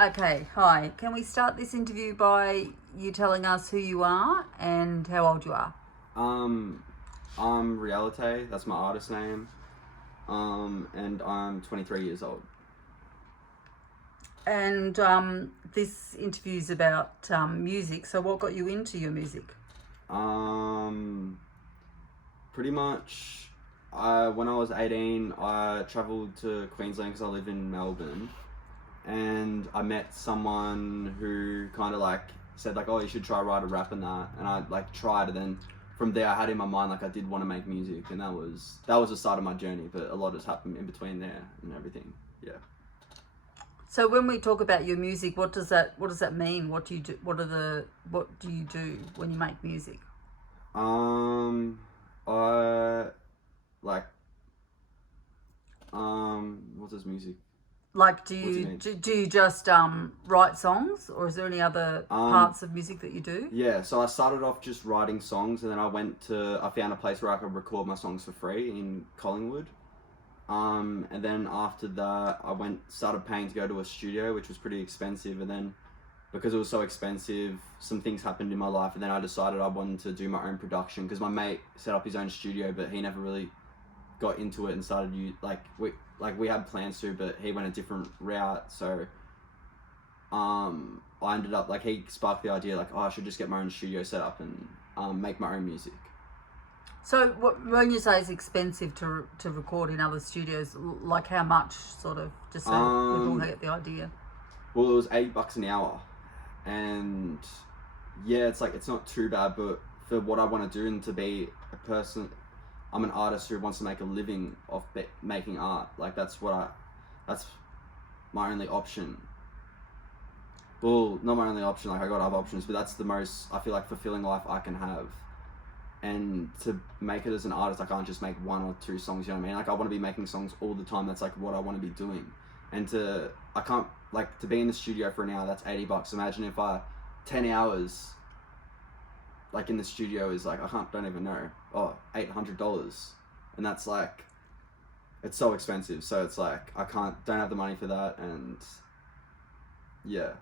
Okay, hi. Can we start this interview by you telling us who you are and how old you are? Um, I'm RealiTAY, that's my artist name. And I'm 23 years old. And this interview's about music. So, what got you into your music? Um, Pretty much, when I was 18, I travelled to Queensland because I live in Melbourne. And I met someone who kind of like said like, oh, you should try write a rap and that. And I like tried, and then from there I had in my mind like I did want to make music, and that was the start of my journey. But a lot has happened in between there and everything. Yeah. So, when we talk about your music, what does that mean? What do you do? What do you do when you make music? Um, I like what does music? Like, do What do you you mean? do you just write songs, or is there any other Um, parts of music that you do? yeah. So I started off just writing songs, and then I found a place where I could record my songs for free in Collingwood. And then after that, started paying to go to a studio, which was pretty expensive. And then because it was so expensive, some things happened in my life, and then I decided I wanted to do my own production because my mate set up his own studio, but he never really got into it and started we had plans to, but he went a different route. So I ended up like he sparked the idea like, oh, I should just get my own studio set up and make my own music. So, when you say it's expensive to record in other studios, like how much, sort of, just so people Um, get the idea? well, it was $80 an hour, and yeah, it's like it's not too bad, but for what I want to do and to be a person, I'm an artist who wants to make a living off making art. Like that's my only option. Well, not my only option. Like I got other options, but that's the most I feel like fulfilling life I can have. And to make it as an artist, I can't just make one or two songs. You know what I mean? Like I want to be making songs all the time. That's like what I want to be doing. And I can't like to be in the studio for an hour. That's $80. Imagine if 10 hours like in the studio is like don't even know. Oh, $800, and that's like it's so expensive. So it's like I don't have the money for that, and yeah,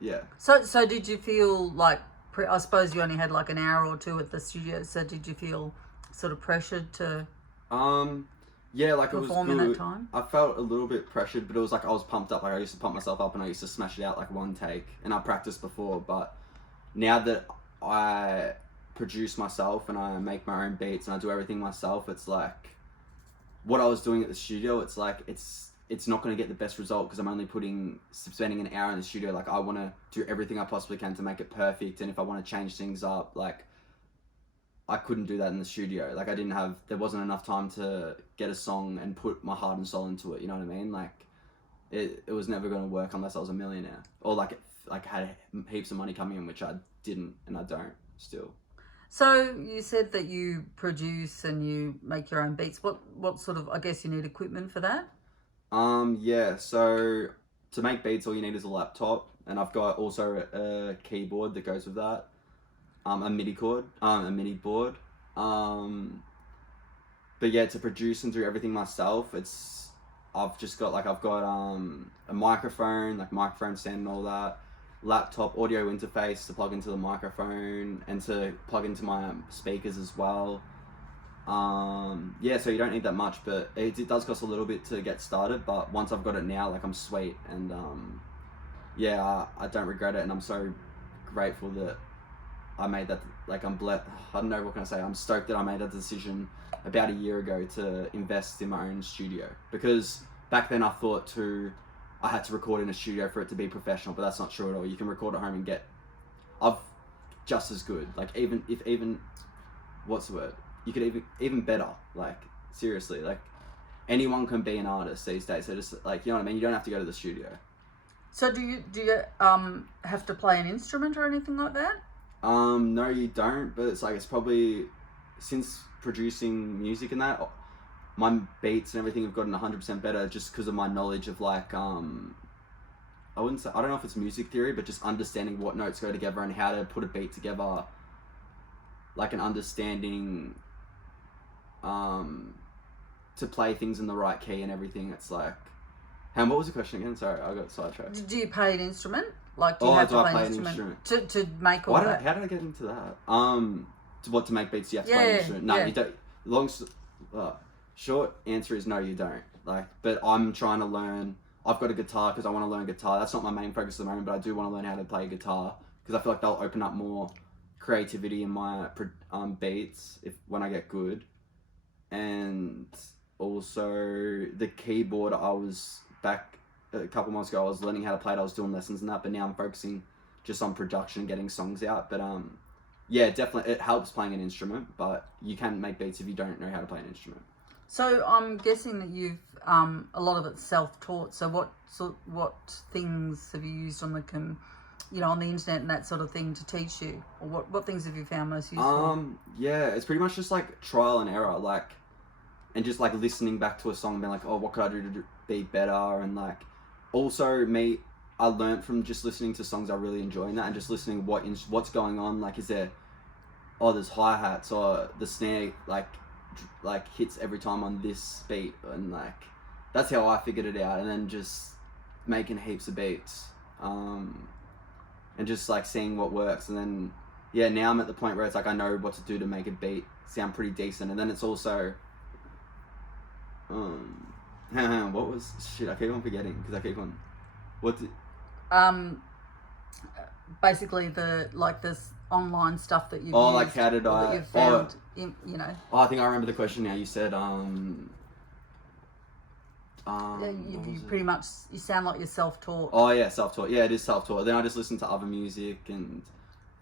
yeah. So did you feel like, I suppose you only had like an hour or two at the studio, so did you feel sort of pressured to Um, yeah, like it was perform in that good. time? I felt a little bit pressured, but it was like I was pumped up. Like I used to pump myself up, and I used to smash it out like one take, and I practiced before. But now that I produce myself and I make my own beats and I do everything myself, it's like what I was doing at the studio. It's like it's not going to get the best result because I'm only spending an hour in the studio. Like I want to do everything I possibly can to make it perfect, and if I want to change things up, like I couldn't do that in the studio. Like there wasn't enough time to get a song and put my heart and soul into it. You know what I mean? Like it was never going to work unless I was a millionaire or like had heaps of money coming in, which I didn't and I don't still. So you said that you produce and you make your own beats. What sort of, I guess you need equipment for that? Yeah. So to make beats, all you need is a laptop, and I've got also a keyboard that goes with that. A MIDI a MIDI board. Um, but yeah, to produce and do everything myself, I've got a microphone, like microphone stand and all that, laptop audio interface to plug into the microphone and to plug into my speakers as well. Yeah, so you don't need that much, but it does cost a little bit to get started. But once I've got it now, like I'm sweet, and yeah, I don't regret it, and I'm so grateful that I made that. Like I'm blessed. I don't know what can I say. I'm stoked that I made that decision about a year ago to invest in my own studio, because back then I had to record in a studio for it to be professional, but that's not true at all. You can record at home and get I've just as good. Like even what's the word? You could even better. Like seriously, like anyone can be an artist these days. So just like you know what I mean. You don't have to go to the studio. So do you have to play an instrument or anything like that? No, you don't. But it's like it's probably since producing music and that, my beats and everything have gotten 100% better just because of my knowledge of like I don't know if it's music theory, but just understanding what notes go together and how to put a beat together, like an understanding to play things in the right key and everything. It's like And what was the question again? Sorry, I got sidetracked. Do you play an instrument? Like, do you have to play an instrument to make all that? How did I get into that? To make beats, you have to play an instrument. No, you don't. Short answer is no, you don't. Like, but I'm trying to learn. I've got a guitar because I want to learn guitar. That's not my main focus at the moment, but I do want to learn how to play guitar because I feel like they'll open up more creativity in my beats when I get good. And also the keyboard, I was back a couple months ago, I was learning how to play it. I was doing lessons and that, but now I'm focusing just on production and getting songs out. But yeah, definitely it helps playing an instrument, but you can make beats if you don't know how to play an instrument. So I'm guessing that you've a lot of it's self-taught. So what things have you used on on the internet and that sort of thing to teach you, or what things have you found most useful? Yeah, it's pretty much just like trial and error, like, and just like listening back to a song and being like, oh, what could I do to be better? And like, also I learned from just listening to songs I really enjoy and that, and just listening what's going on. Like, there's hi-hats, or the snare like hits every time on this beat, and like that's how I figured it out. And then just making heaps of beats, and just like seeing what works. And then now I'm at the point where it's like I know what to do to make a beat sound pretty decent. And then it's also what was shit? I keep on forgetting because I keep on basically this online stuff that you've used, like how did I you've found I think I remember the question now. You said you pretty much, you sound like you're self-taught. Oh yeah, self-taught. Yeah, it is self-taught. Then I just listen to other music, and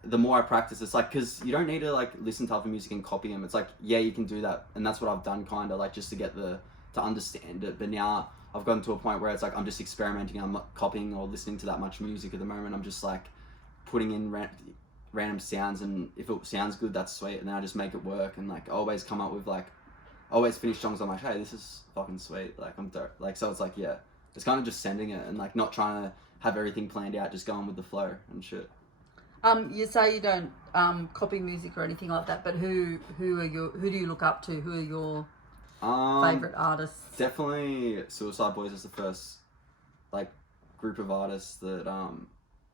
the more I practice, it's like, because you don't need to like listen to other music and copy them. It's like, yeah, you can do that, and that's what I've done, kind of like just to get to understand it. But now I've gotten to a point where it's like I'm just experimenting. I'm not copying or listening to that much music at the moment. I'm just like putting in random sounds, and if it sounds good, that's sweet, and then I just make it work. And like always come up with like, always finish songs, I'm like, hey, this is fucking sweet, like I'm dope. Like, so it's like, yeah, it's kind of just sending it and like not trying to have everything planned out, just going with the flow and shit. You say you don't copy music or anything like that, but who do you look up to? Who are your favorite artists? Definitely Suicide Boys is the first like group of artists that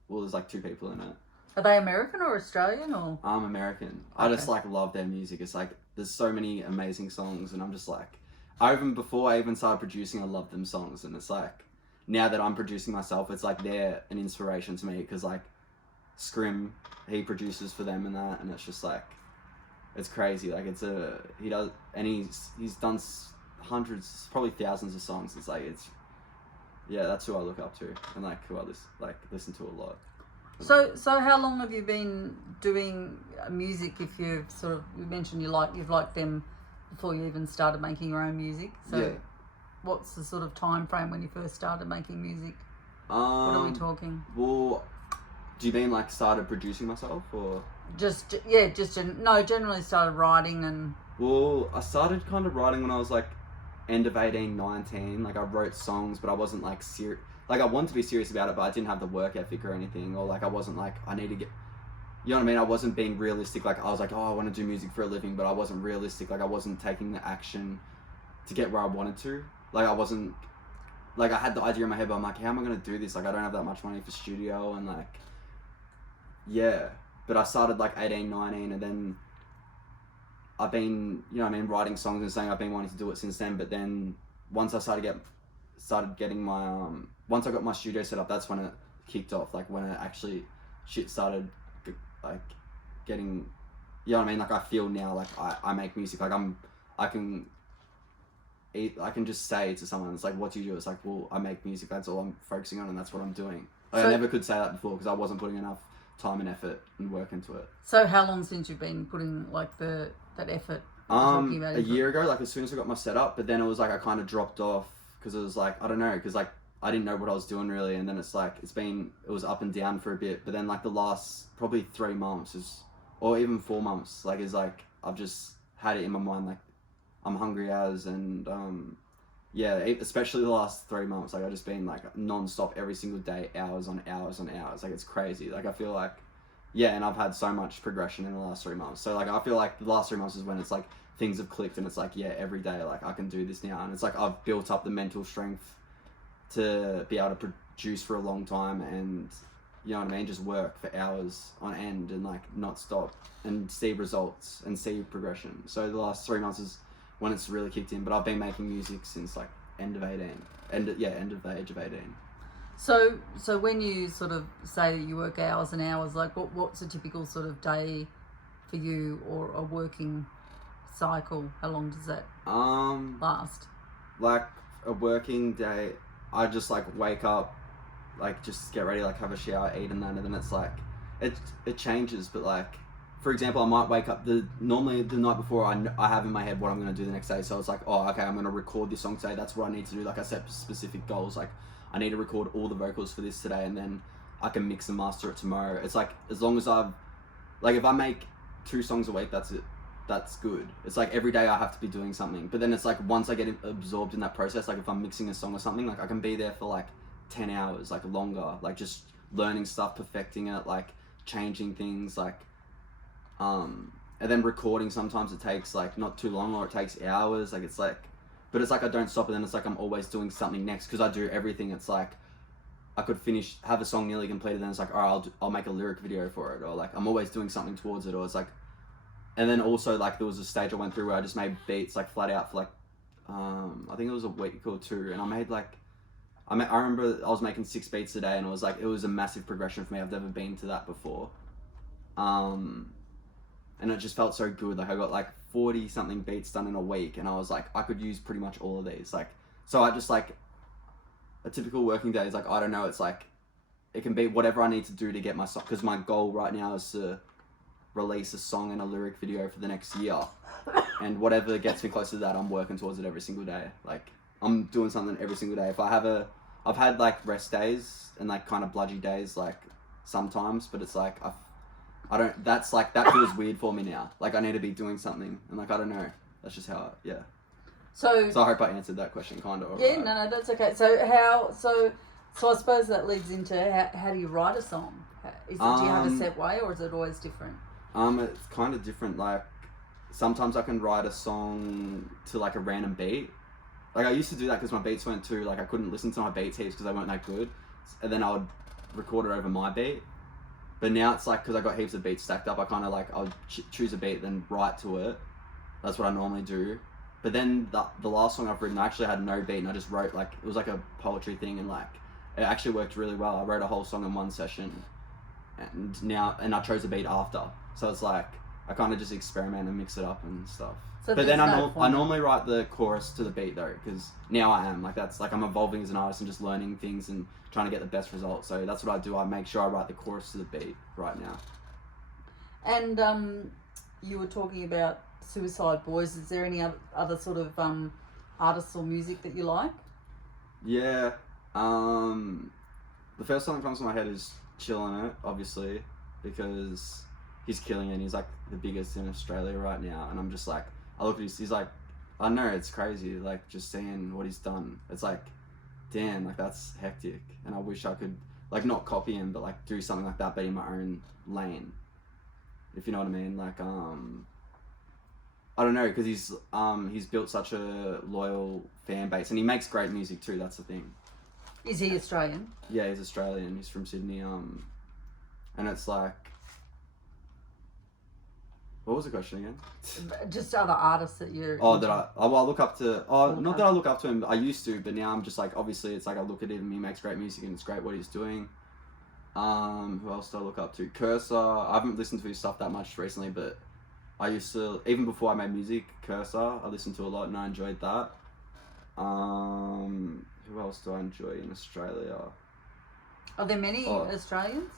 there's like two people in it. Are they American or Australian or? I'm American. Okay. I just like love their music. It's like there's so many amazing songs, and I'm just like, before I even started producing, I loved them songs, and it's like now that I'm producing myself, it's like they're an inspiration to me, because like Scrim, he produces for them and that, and it's just like, it's crazy. Like he's done hundreds, probably thousands of songs. It's like that's who I look up to, and like who I listen to a lot. So how long have you been doing music? If you mentioned you've liked them before you even started making your own music. So yeah. What's the sort of time frame when you first started making music? What are we talking? Well, do you mean like started producing myself, or? Generally started writing and. Well, I started kind of writing when I was like end of 18, 19. Like I wrote songs, but I wasn't like serious. Like I wanted to be serious about it, but I didn't have the work ethic or anything, or like I wasn't like, I need to get, you know what I mean? I wasn't being realistic. Like I was like, oh, I want to do music for a living, but I wasn't realistic. Like I wasn't taking the action to get where I wanted to. Like I wasn't, like I had the idea in my head, but I'm like, how am I going to do this? Like I don't have that much money for studio, and like, yeah. But I started like 18, 19, and then I've been, you know what I mean, writing songs and saying I've been wanting to do it since then. But then once I started getting my once I got my studio set up, that's when it kicked off. Like when it actually shit started like getting, you know what I mean? Like I feel now like I make music. Like I can just say to someone, it's like, what do you do? It's like, well, I make music. That's all I'm focusing on, and that's what I'm doing. Like, I never could say that before because I wasn't putting enough time and effort and work into it. So how long since you've been putting like that effort? A year ago, like as soon as I got my setup, but then it was like I kind of dropped off because it was like, I don't know, because like I didn't know what I was doing really, and then it's like it was up and down for a bit, but then like the last probably 3 months or even 4 months, like is like I've just had it in my mind like I'm hungry as, and especially the last 3 months, like I've just been like non-stop every single day, hours on hours on hours. Like it's crazy. Like I feel like, yeah, and I've had so much progression in the last 3 months. So like I feel like the last 3 months is when it's like things have clicked, and it's like, yeah, every day like I can do this now, and it's like I've built up the mental strength to be able to produce for a long time and, you know what I mean, just work for hours on end and like not stop and see results and see progression. So the last 3 months is when it's really kicked in, but I've been making music since like end of the age of 18. So when you sort of say that you work hours and hours, like what's a typical sort of day for you, or a working cycle? How long does that last? Like a working day, I just like wake up, like just get ready, like have a shower, eat, and then it's like it changes. But like, for example, I might wake up normally the night before, I have in my head what I'm going to do the next day. So it's like, oh, okay, I'm going to record this song today. That's what I need to do. Like I set specific goals. Like I need to record all the vocals for this today, and then I can mix and master it tomorrow. It's like, as long as if I make 2 songs a week, that's it. That's good. It's like every day I have to be doing something. But then it's like, once I get absorbed in that process, like if I'm mixing a song or something, like I can be there for like 10 hours, like longer, like just learning stuff, perfecting it, like changing things, like and then recording, sometimes it takes like not too long, or it takes hours, like it's like, but it's like I don't stop, and then it's like I'm always doing something next, because I do everything. It's like I could have a song nearly completed, then it's like, all right, I'll make a lyric video for it, or like I'm always doing something towards it, or it's like, and then also like there was a stage I went through where I just made beats like flat out for like I think it was a week or 2, and I made like I remember I was making 6 beats a day, and it was a massive progression for me. I've never been to that before. And it just felt so good. Like I got like 40 something beats done in a week, and I was like, I could use pretty much all of these. Like, so I just like, a typical working day is like, I don't know, it's like, it can be whatever I need to do to get my song, because my goal right now is to release a song and a lyric video for the next year. And whatever gets me closer to that, I'm working towards it every single day. Like, I'm doing something every single day. If I've had like rest days and like kind of bludgy days, like sometimes, but it's like, that feels weird for me now. Like I need to be doing something, and like, I don't know. That's just how, So I hope I answered that question kind of. Yeah, right. No, that's okay. So I suppose that leads into how do you write a song? Do you have a set way, or is it always different? It's kind of different. Like sometimes I can write a song to like a random beat. Like I used to do that because my beats weren't too, like I couldn't listen to my beats heaps because they weren't that good, and then I would record it over my beat. But now it's like, because I got heaps of beats stacked up, I kind of like, I'll choose a beat, then write to it. That's what I normally do. But then the last song I've written, I actually had no beat, and I just wrote like, it was like a poetry thing, and like, it actually worked really well. I wrote a whole song in one session, and I chose a beat after. So it's like, I kind of just experiment and mix it up and stuff. So but then I normally write the chorus to the beat though, because now I am, like that's like, I'm evolving as an artist and just learning things and trying to get the best results. So that's what I do. I make sure I write the chorus to the beat right now. And you were talking about Suicide Boys. Is there any other sort of artists or music that you like? Yeah. The first song that comes to my head is Chillin' It, obviously, because he's killing it, and he's like the biggest in Australia right now. And I'm just like, I look at he's like, I don't know, it's crazy, like just seeing what he's done. It's like, damn, like that's hectic. And I wish I could like not copy him, but like do something like that, but in my own lane, if you know what I mean. Like I don't know, because he's built such a loyal fan base, and he makes great music too. That's the thing. Is he Australian? Yeah, he's Australian. He's from Sydney. And it's like, what was the question again? Just other artists that you're... I look up to... not that I look up to him, I used to, but now I'm just like, obviously, it's like I look at him, he makes great music, and it's great what he's doing. Who else do I look up to? Cursor. I haven't listened to his stuff that much recently, but I used to, even before I made music, Cursor, I listened to a lot and I enjoyed that. Who else do I enjoy in Australia? Are there many Australians?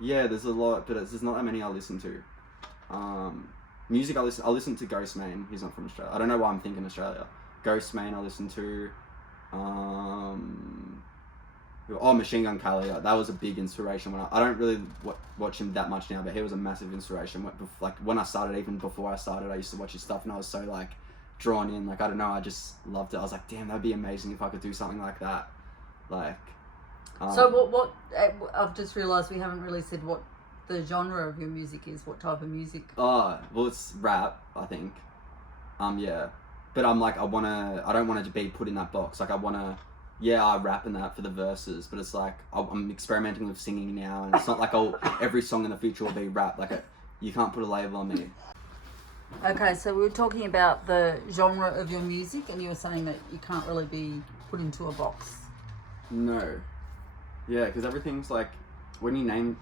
Yeah, there's a lot, but there's not that many I listen to. Music I listen to Ghostman. He's not from Australia. I don't know why I'm thinking Australia. Ghostman I listen to. Machine Gun Kelly. That was a big inspiration. I don't really watch him that much now, but he was a massive inspiration. Like when I started, even before I started, I used to watch his stuff, and I was so like drawn in. Like I don't know, I just loved it. I was like, damn, that'd be amazing if I could do something like that. Like. So what? I've just realised we haven't really said what the genre of your music is. What type of music? Well, it's rap, I think. Yeah, but I'm like, I don't want it to be put in that box. Like I want to yeah, I rap in that for the verses, but it's like I'm experimenting with singing now, and it's not like every song in the future will be rap. Like you can't put a label on me. Okay, so we were talking about the genre of your music, and you were saying that you can't really be put into a box. No, yeah, because everything's like when you name,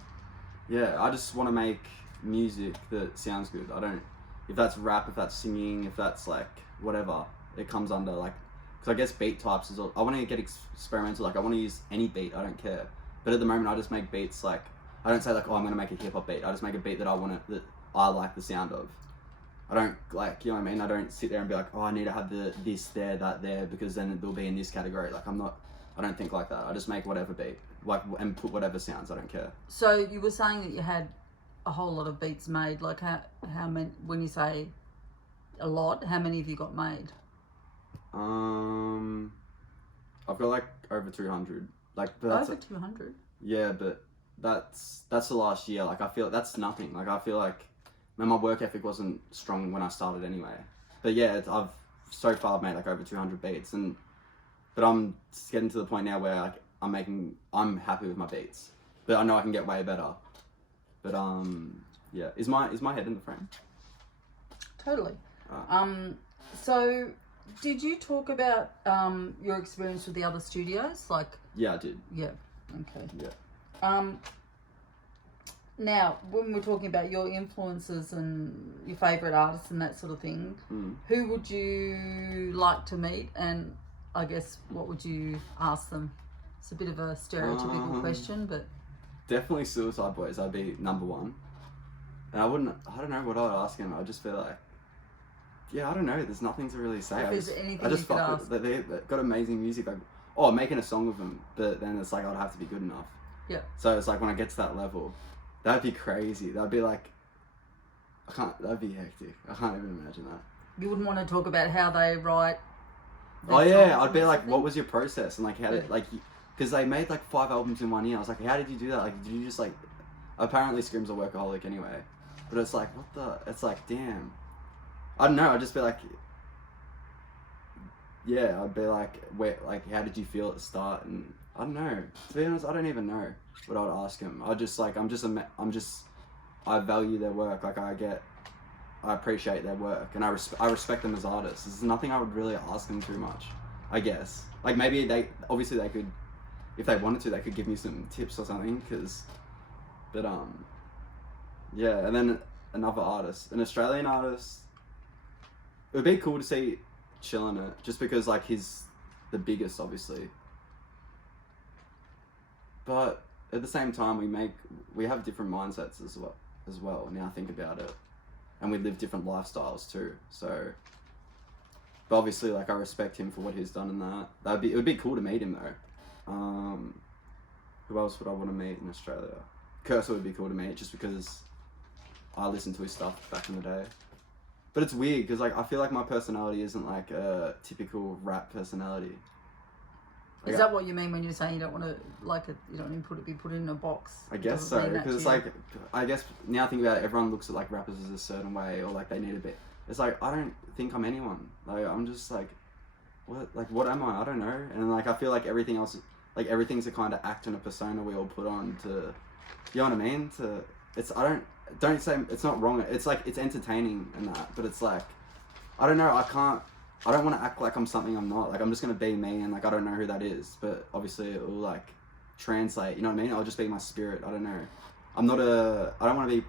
yeah, I just want to make music that sounds good. I don't, if that's rap, if that's singing, if that's like whatever, it comes under like, because I guess beat types is all, I want to get experimental. Like I want to use any beat, I don't care. But at the moment, I just make beats like I don't say like, oh, I'm gonna make a hip hop beat. I just make a beat that I like the sound of. I don't like, you know what I mean? I don't sit there and be like, oh, I need to have this there, that there, because then it'll be in this category. Like I don't think like that. I just make whatever beat, like, and put whatever sounds. I don't care. So you were saying that you had a whole lot of beats made. Like how many? When you say a lot, how many have you got made? I've got like over 200. Like, but over 200. Yeah, but that's the last year. Like I feel like that's nothing. Like I feel like my work ethic wasn't strong when I started anyway. But yeah, I've so far made like over 200 beats, but I'm getting to the point now where like I'm happy with my beats, but I know I can get way better. But yeah, is my head in the frame? Totally. So did you talk about your experience with the other studios? Like yeah, I did. Yeah. Okay. Yeah. Now, when we're talking about your influences and your favourite artists and that sort of thing, who would you like to meet, and I guess what would you ask them? It's a bit of a stereotypical question, but definitely Suicide Boys. I'd be number one, and I don't know what I'd ask him. I'd just feel like, yeah, I don't know. There's nothing to really say. If there's anything you could ask. They've got amazing music. Like, oh, making a song with them, but then it's like I'd have to be good enough. Yeah. So it's like when I get to that level, that'd be crazy. That'd be like, that'd be hectic. I can't even imagine that. You wouldn't want to talk about how they write. Oh yeah, I'd be like, what was your process? And like, how did, like, because they made like 5 albums in 1 year. I was like, how did you do that? Like, did you just like, apparently Scrim's a workaholic anyway. But it's like, it's like, damn. I don't know, I'd just be like, yeah, I'd be like, how did you feel at the start? And I don't know. To be honest, I don't even know what I would ask him. I value their work. Like I appreciate their work, and I respect them as artists. There's nothing I would really ask them too much, I guess. Like maybe they could, if they wanted to, they could give me some tips or something. Yeah. And then another artist, an Australian artist. It would be cool to see Chill in it, just because like he's the biggest, obviously. But at the same time, we have different mindsets as well. Now I think about it, and we live different lifestyles too. So, but obviously, like I respect him for what he's done in that. It would be cool to meet him though. Who else would I want to meet in Australia? Cursor would be cool to meet, just because I listened to his stuff back in the day. But it's weird because like I feel like my personality isn't like a typical rap personality. Is that what you mean when you're saying you don't want to you don't want to be put in a box? I guess so, because it's like, I guess now thinking about it, everyone looks at like rappers as a certain way, or like they need a bit. It's like I don't think I'm anyone. Like I'm just like, what am I? I don't know. And like I feel like everything else, like everything's a kind of act and a persona we all put on to, you know what I mean? Don't say it's not wrong. It's like it's entertaining and that, but it's like I don't know. I don't want to act like I'm something I'm not. Like I'm just gonna be me, and like I don't know who that is, but obviously it will like translate. You know what I mean? I'll just be my spirit. I don't know. I don't want to be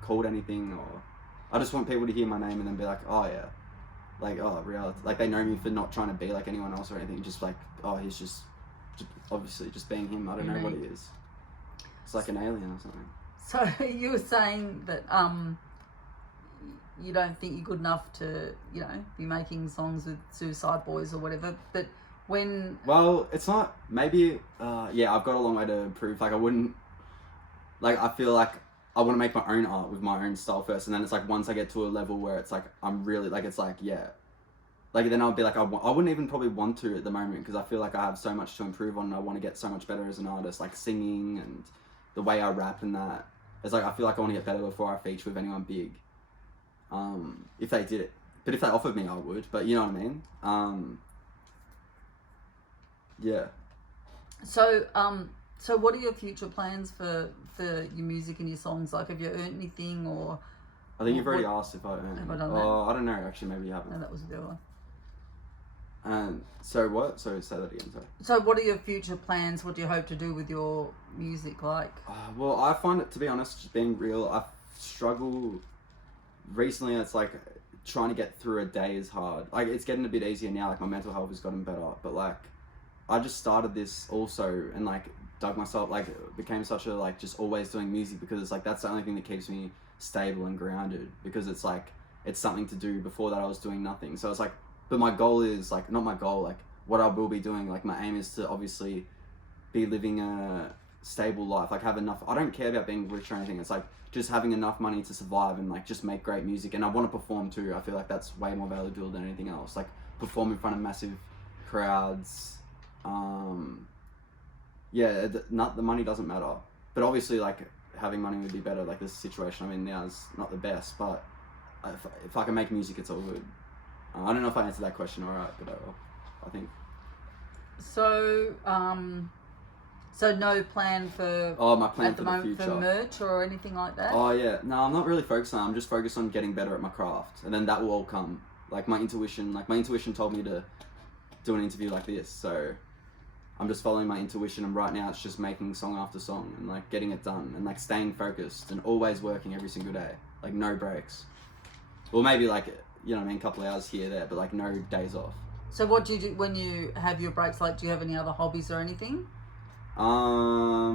called anything, or I just want people to hear my name and then be like, oh yeah, like oh reality. Like they know me for not trying to be like anyone else or anything. Just like oh he's just obviously just being him. I don't know what he is. It's like an alien or something. So you were saying that you don't think you're good enough to, be making songs with Suicide Boys or whatever, but when... Well, it's not, maybe, yeah, I've got a long way to improve. Like, I wouldn't, like, I feel like I want to make my own art with my own style first, and then it's like, once I get to a level where it's like, I'm really, like, it's like, yeah. Like, then I'll be like, I wouldn't even probably want to at the moment, because I feel like I have so much to improve on, and I want to get so much better as an artist, like singing and the way I rap and that. It's like, I feel like I want to get better before I feature with anyone big. If they did it. But if they offered me, I would. But you know what I mean? Yeah. So so what are your future plans for your music and your songs? Like, have you earned anything, or? I think you've already asked if I earned. Have I done Oh, I don't know. Actually, maybe you haven't. No, that was the other one. So what? Sorry, say that again. Sorry. So what are your future plans? What do you hope to do with your music? Like, Well, I find it, to be honest, just being real, I struggle recently. It's like trying to get through a day is hard. Like, it's getting a bit easier now. Like, my mental health has gotten better, but like, I just started this also and like dug myself, like became such a like just always doing music because it's like that's the only thing that keeps me stable and grounded, because it's like it's something to do. Before that I was doing nothing, so it's like, but my goal is like, not my goal, like what I will be doing, like my aim is to obviously be living a stable life, like have enough. I don't care about being rich or anything. It's like just having enough money to survive and like just make great music. And I want to perform too. I feel like that's way more valuable than anything else. Like perform in front of massive crowds. Yeah, not the money doesn't matter, but obviously like having money would be better. Like this situation I'm in now is not the best, but if I can make music, it's all good. I don't know if I answered that question all right, but I think. So, so no plan for my plan at for the moment the future for merch or anything like that? Oh yeah, no, I'm not really focused on that. I'm just focused on getting better at my craft, and then that will all come. Like my intuition told me to do an interview like this, so I'm just following my intuition, and right now it's just making song after song and like getting it done and like staying focused and always working every single day, like no breaks. Well, maybe like, you know what I mean, a couple of hours here, there, but like no days off. So what do you do when you have your breaks? Like, do you have any other hobbies or anything? I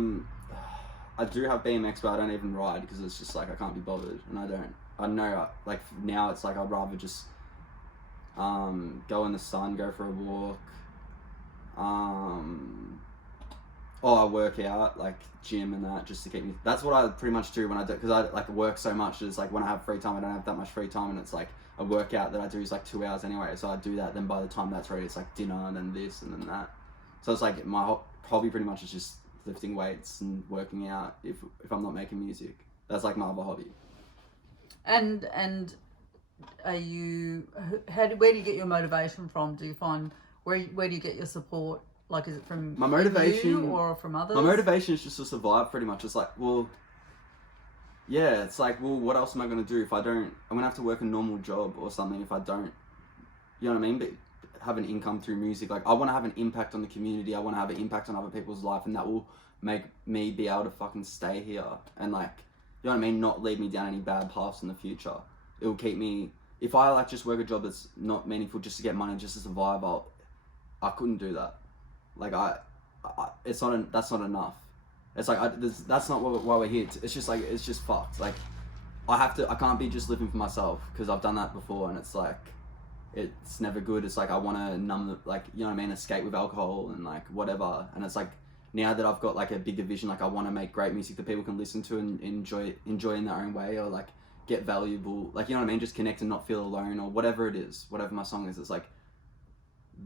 do have BMX, but I don't even ride because it's just like I can't be bothered, and I know like now it's like I'd rather just go in the sun, go for a walk. I work out, like gym and that, just to keep me. That's what I pretty much do when I do, because I like work so much. It's like when I have free time, I don't have that much free time, and it's like a workout that I do is like 2 hours anyway. So I do that. Then by the time that's ready, it's like dinner and then this and then that. So it's like my hobby pretty much is just lifting weights and working out. If I'm not making music, that's like my other hobby. And are you? Where do you get your motivation from? Do you find where do you get your support? Like, is it from my motivation you or from others? My motivation is just to survive, pretty much. It's like, well, yeah, it's like, well, what else am I gonna do if I don't? I'm gonna have to work a normal job or something if I don't. You know what I mean? But have an income through music. Like, I want to have an impact on the community. I want to have an impact on other people's life, and that will make me be able to fucking stay here and like, you know what I mean, not lead me down any bad paths in the future. It will keep me. If I like just work a job that's not meaningful just to get money, just to survive, I couldn't do that. Like that's not enough. It's like that's not why we're here. It's just like, it's just fucked. Like I can't be just living for myself, because I've done that before, and it's like, it's never good. It's like I want to numb like, you know what I mean, escape with alcohol and like whatever. And it's like, now that I've got like a bigger vision, like I want to make great music that people can listen to and enjoy in their own way, or like get valuable, like, you know what I mean, just connect and not feel alone, or whatever it is, whatever my song is. It's like,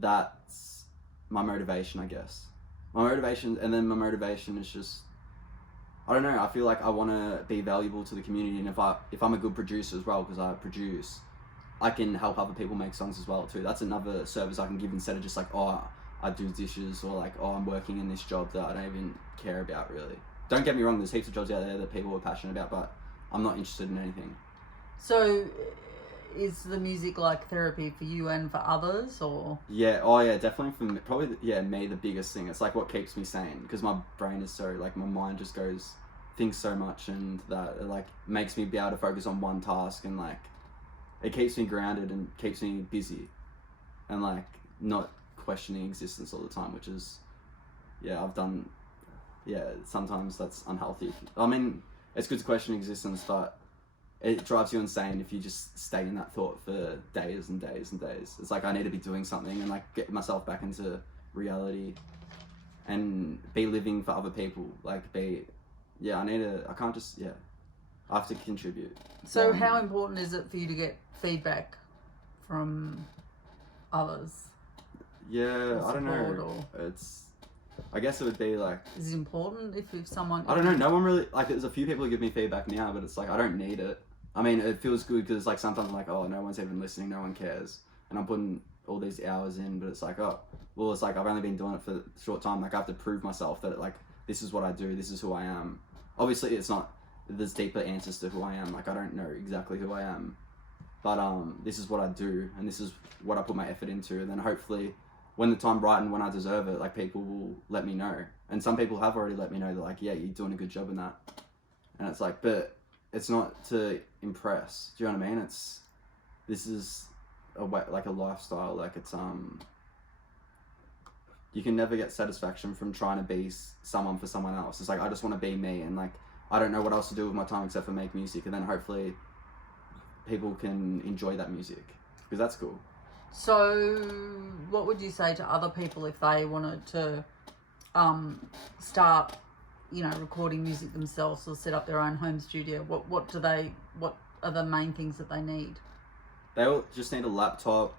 that's my motivation, I guess. My motivation is just, I don't know, I feel like I want to be valuable to the community, and if I'm a good producer as well, because I produce, I can help other people make songs as well too. That's another service I can give, instead of just like, oh, I do dishes, or like, oh, I'm working in this job that I don't even care about really. Don't get me wrong, there's heaps of jobs out there that people are passionate about, but I'm not interested in anything. So, is the music like therapy for you and for others, or? Yeah, oh yeah, definitely for me, probably, me, the biggest thing. It's like what keeps me sane, because my brain is so, like, my mind just thinks so much, and that it like makes me be able to focus on one task, and like, it keeps me grounded and keeps me busy, and like, not questioning existence all the time, which is, sometimes that's unhealthy. I mean, it's good to question existence, but it drives you insane if you just stay in that thought for days and days and days. It's like, I need to be doing something and like get myself back into reality and be living for other people. Like I can't just, I have to contribute. So how important is it for you to get feedback from others? Yeah, I don't know. I guess it would be like... Is it important if someone... I don't know, no one really... Like, there's a few people who give me feedback now, but it's like, I don't need it. I mean, it feels good because like sometimes I'm like, oh, no one's even listening, no one cares. And I'm putting all these hours in, but it's like, oh, well, it's like I've only been doing it for a short time. Like I have to prove myself that like this is what I do, this is who I am. Obviously, it's not. There's deeper answers to who I am. Like I don't know exactly who I am, but this is what I do, and this is what I put my effort into. And then hopefully, when the time right and when I deserve it, like people will let me know. And some people have already let me know that like, yeah, you're doing a good job in that. And it's like, but it's not to impress. Do you know what I mean? This is a way, like a lifestyle. Like it's you can never get satisfaction from trying to be someone for someone else. It's like I just want to be me, and like I don't know what else to do with my time except for make music, and then hopefully people can enjoy that music because that's cool. So, what would you say to other people if they wanted to start, you know, recording music themselves or set up their own home studio? What are the main things that they need? They all just need a laptop,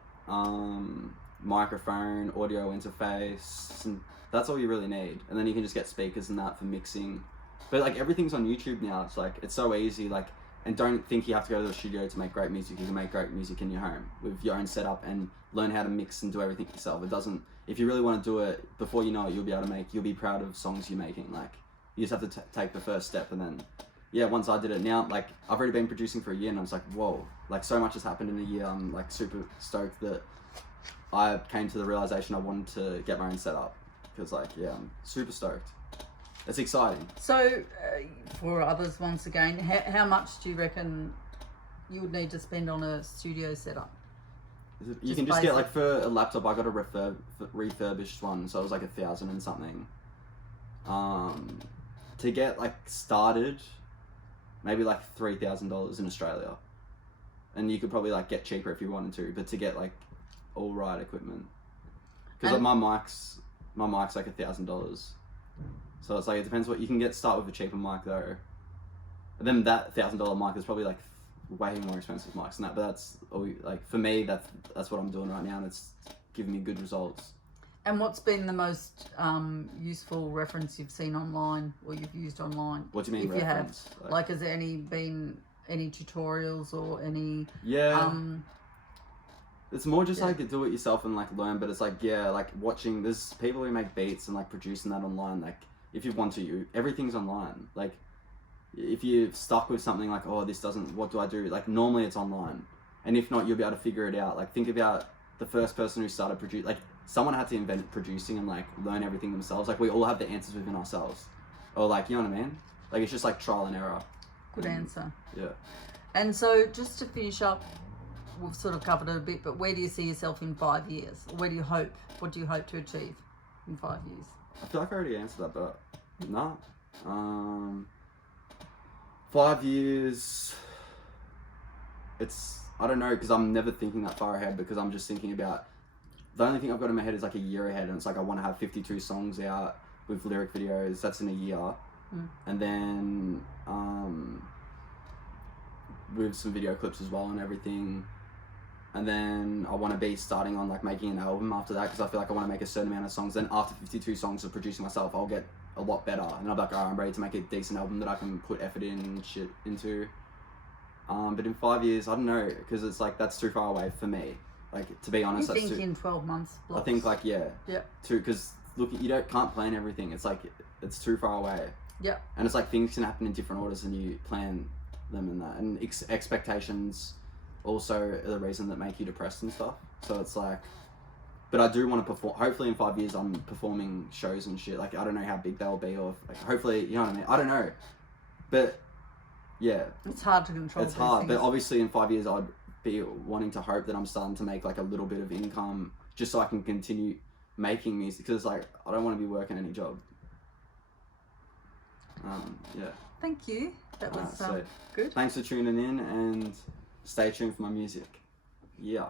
microphone, audio interface, and that's all you really need. And then you can just get speakers and that for mixing. But like everything's on YouTube now. It's like it's so easy. Like, and don't think you have to go to the studio to make great music. You can make great music in your home with your own setup and learn how to mix and do everything yourself. It doesn't. If you really want to do it, before you know it, you'll be proud of songs you're making. Like you just have to take the first step, and then yeah, once I did it, now like I've already been producing for a year, and I was like, whoa, like so much has happened in a year. I'm like super stoked that I came to the realization I wanted to get my own setup because like yeah, I'm super stoked. It's exciting. So, for others, once again, how much do you reckon you would need to spend on a studio setup? You can just get like for a laptop. I got a refurbished one, so it was like 1,000 and something. To get like started, maybe like $3,000 in Australia, and you could probably like get cheaper if you wanted to. But to get like all right equipment, because like, my mic's like $1,000. So it's like it depends what you can get. Start with a cheaper mic though, and then that $1,000 mic is probably like way more expensive mics than that. But that's like for me, that's what I'm doing right now, and it's giving me good results. And what's been the most useful reference you've seen online or you've used online? What do you mean if reference? You have, like, has there been any tutorials or any? Yeah. It's more just like do it yourself and like learn, but it's like yeah, like watching. There's people who make beats and like producing that online. Like if you want to, everything's online. Like if you're stuck with something like oh this doesn't, what do I do? Like normally it's online, and if not, you'll be able to figure it out. Like think about the first person who started producing. Like someone had to invent producing and like learn everything themselves. Like we all have the answers within ourselves, or like you know what I mean. Like it's just like trial and error. Good answer. Yeah. And so just to finish up, we've sort of covered it a bit, but where do you see yourself in 5 years? What do you hope to achieve in 5 years? I feel like I already answered that, but no. 5 years, I don't know, because I'm never thinking that far ahead, because I'm just thinking about, the only thing I've got in my head is like a year ahead, and it's like I want to have 52 songs out with lyric videos. That's in a year. And then with some video clips as well and everything. And then I want to be starting on like making an album after that, because I feel like I want to make a certain amount of songs. Then after 52 songs of producing myself, I'll get a lot better, and I'll be like, alright, I'm ready to make a decent album that I can put effort in and shit into. But in 5 years, I don't know, because it's like that's too far away for me. Like to be honest, you think in 12 months? Blocks. I think like yeah. Yep. Because look, you can't plan everything. It's like it's too far away. Yep. And it's like things can happen in different orders, and you plan them in that. And expectations also are the reason that make you depressed and stuff. So it's like, but I do want to perform. Hopefully in 5 years I'm performing shows and shit. Like I don't know how big they'll be, or like hopefully, you know what I mean. I don't know, but yeah, it's hard to control. It's hard, but obviously in 5 years I'd be wanting to hope that I'm starting to make like a little bit of income, just so I can continue making music. Because like I don't want to be working any job. Yeah. Thank you. That was so good. Thanks for tuning in, and stay tuned for my music. Yeah.